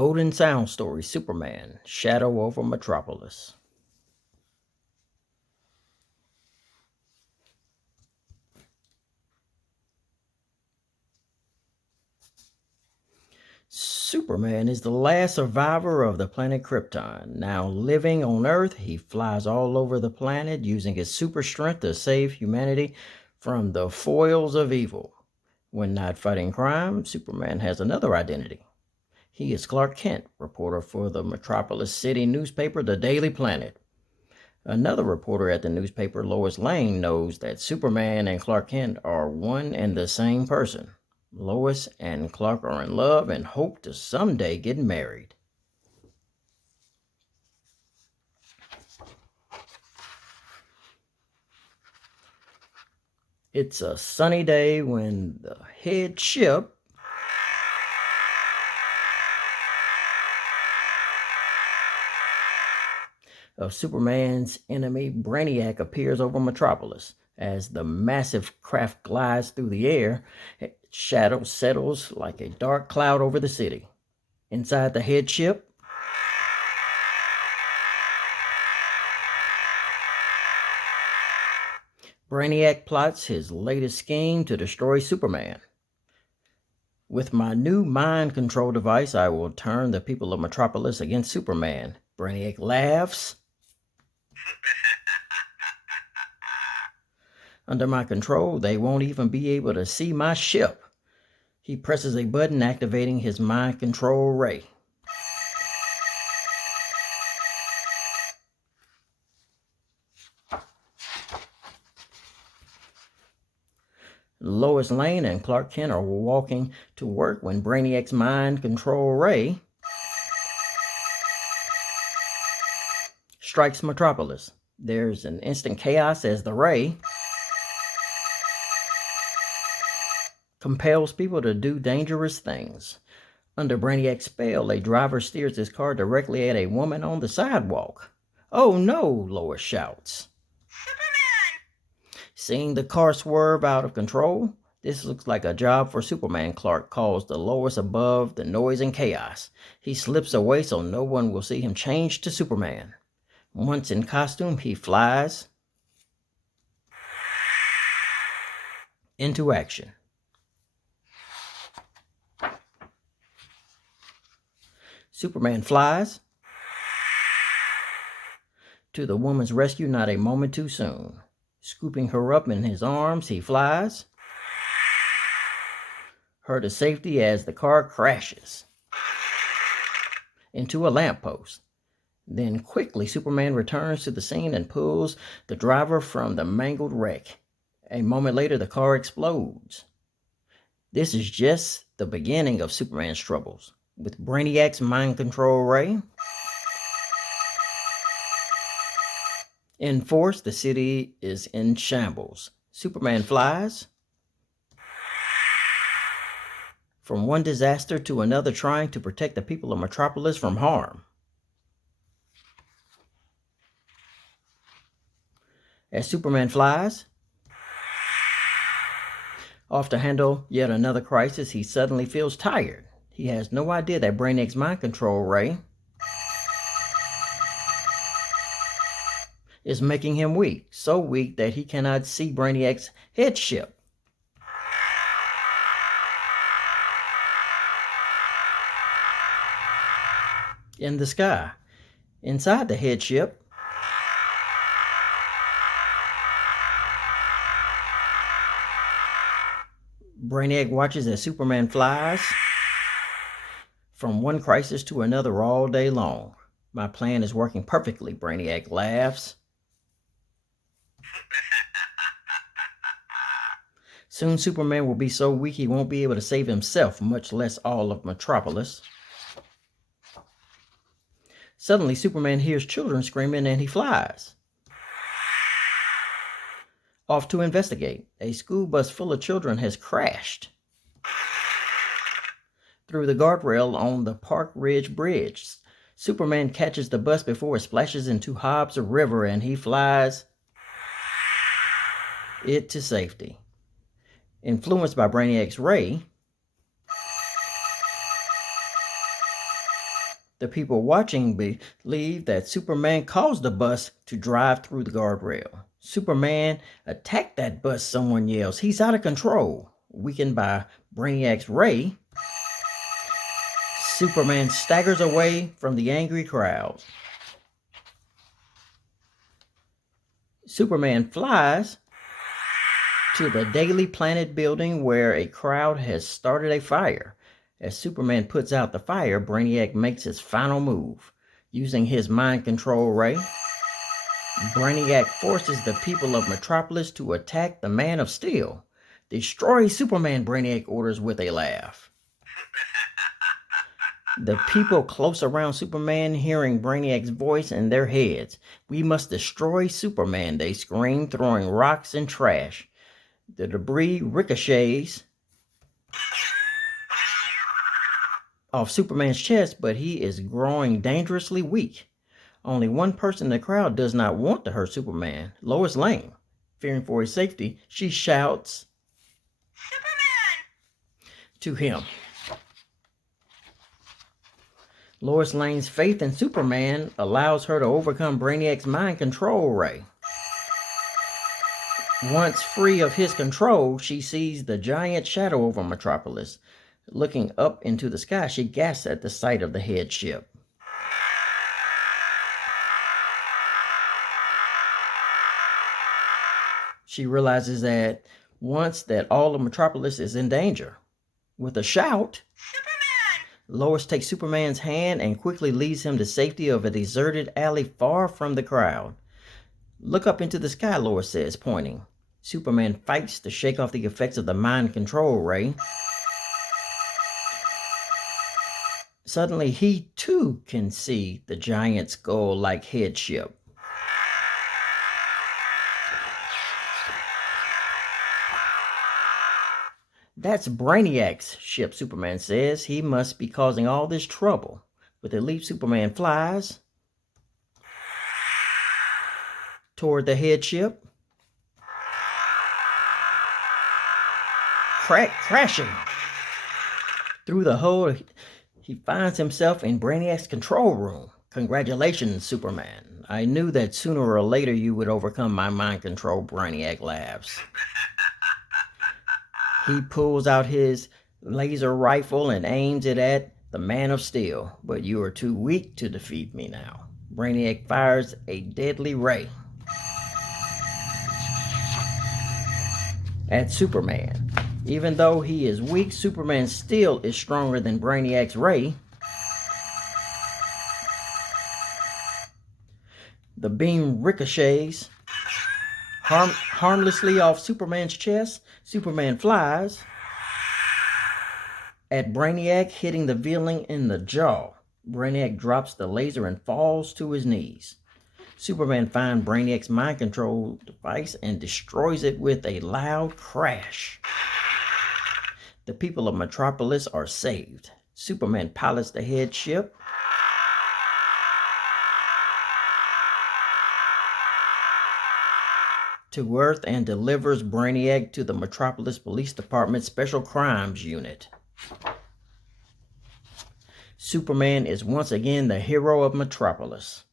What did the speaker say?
Golden Sound Story, Superman, Shadow over Metropolis. Superman is the last survivor of the planet Krypton. Now living on Earth, he flies all over the planet using his super strength to save humanity from the foils of evil. When not fighting crime, Superman has another identity. He is Clark Kent, reporter for the Metropolis City newspaper, The Daily Planet. Another reporter at the newspaper, Lois Lane, knows that Superman and Clark Kent are one and the same person. Lois and Clark are in love and hope to someday get married. It's a sunny day when the head ship of Superman's enemy, Brainiac, appears over Metropolis. As the massive craft glides through the air, its shadow settles like a dark cloud over the city. Inside the head ship, Brainiac plots his latest scheme to destroy Superman. With my new mind control device, I will turn the people of Metropolis against Superman. Brainiac laughs. Under my control, they won't even be able to see my ship. He presses a button, activating his mind control ray. Lois Lane and Clark Kent are walking to work when Brainiac's mind control ray strikes Metropolis. There's an instant chaos as the ray compels people to do dangerous things. Under Brainiac's spell, a driver steers his car directly at a woman on the sidewalk. "Oh no," Lois shouts. "Superman!" Seeing the car swerve out of control, "This looks like a job for Superman," Clark calls to Lois above the noise and chaos. He slips away so no one will see him change to Superman. Once in costume, he flies into action. Superman flies to the woman's rescue not a moment too soon. Scooping her up in his arms, he flies her to safety as the car crashes into a lamppost. Then quickly, Superman returns to the scene and pulls the driver from the mangled wreck. A moment later, the car explodes. This is just the beginning of Superman's troubles. With Brainiac's mind control ray in force, the city is in shambles. Superman flies from one disaster to another, trying to protect the people of Metropolis from harm. As Superman flies off to handle yet another crisis, he suddenly feels tired. He has no idea that Brainiac's mind control ray is making him weak, so weak that he cannot see Brainiac's headship. In the sky, inside the headship, Brainiac watches as Superman flies from one crisis to another all day long. "My plan is working perfectly," Brainiac laughs. Soon Superman will be so weak he won't be able to save himself, much less all of Metropolis. Suddenly, Superman hears children screaming and he flies off to investigate. A school bus full of children has crashed through the guardrail on the Park Ridge Bridge. Superman catches the bus before it splashes into Hobbs River and he flies it to safety. Influenced by Brainiac's ray, The people watching believe that Superman caused the bus to drive through the guardrail. Superman attacked that bus, someone yells. He's out of control. Weakened by Brainiac's ray, Superman staggers away from the angry crowd. Superman flies to the Daily Planet building where a crowd has started a fire. As Superman puts out the fire, Brainiac makes his final move. Using his mind control ray, Brainiac forces the people of Metropolis to attack the Man of Steel. Destroy Superman, Brainiac orders with a laugh. The people close around Superman hearing Brainiac's voice in their heads. We must destroy Superman, they scream, throwing rocks and trash. The debris ricochets off Superman's chest, but he is growing dangerously weak. Only one person in the crowd does not want to hurt Superman, Lois Lane. Fearing for his safety, she shouts, "Superman!" to him. Lois Lane's faith in Superman allows her to overcome Brainiac's mind control ray. Once free of his control, she sees the giant shadow over Metropolis. Looking up into the sky, she gasps at the sight of the head ship. She realizes at once that all of Metropolis is in danger. With a shout, Superman! Lois takes Superman's hand and quickly leads him to safety of a deserted alley far from the crowd. Look up into the sky, Lois says, pointing. Superman fights to shake off the effects of the mind control ray. Suddenly, he too can see the giant skull-like head ship. That's Brainiac's ship, Superman says. He must be causing all this trouble. With a leap, Superman flies toward the head ship, crashing through the hole. He finds himself in Brainiac's control room. Congratulations, Superman. I knew that sooner or later you would overcome my mind control, Brainiac laughs. He pulls out his laser rifle and aims it at the Man of Steel. But you are too weak to defeat me now. Brainiac fires a deadly ray at Superman. Even though he is weak, Superman still is stronger than Brainiac's ray. The beam ricochets harmlessly off Superman's chest. Superman flies at Brainiac, hitting the villain in the jaw. Brainiac drops the laser and falls to his knees. Superman finds Brainiac's mind control device and destroys it with a loud crash. The people of Metropolis are saved. Superman pilots the head ship to Earth and delivers Brainiac to the Metropolis Police Department Special Crimes Unit. Superman is once again the hero of Metropolis.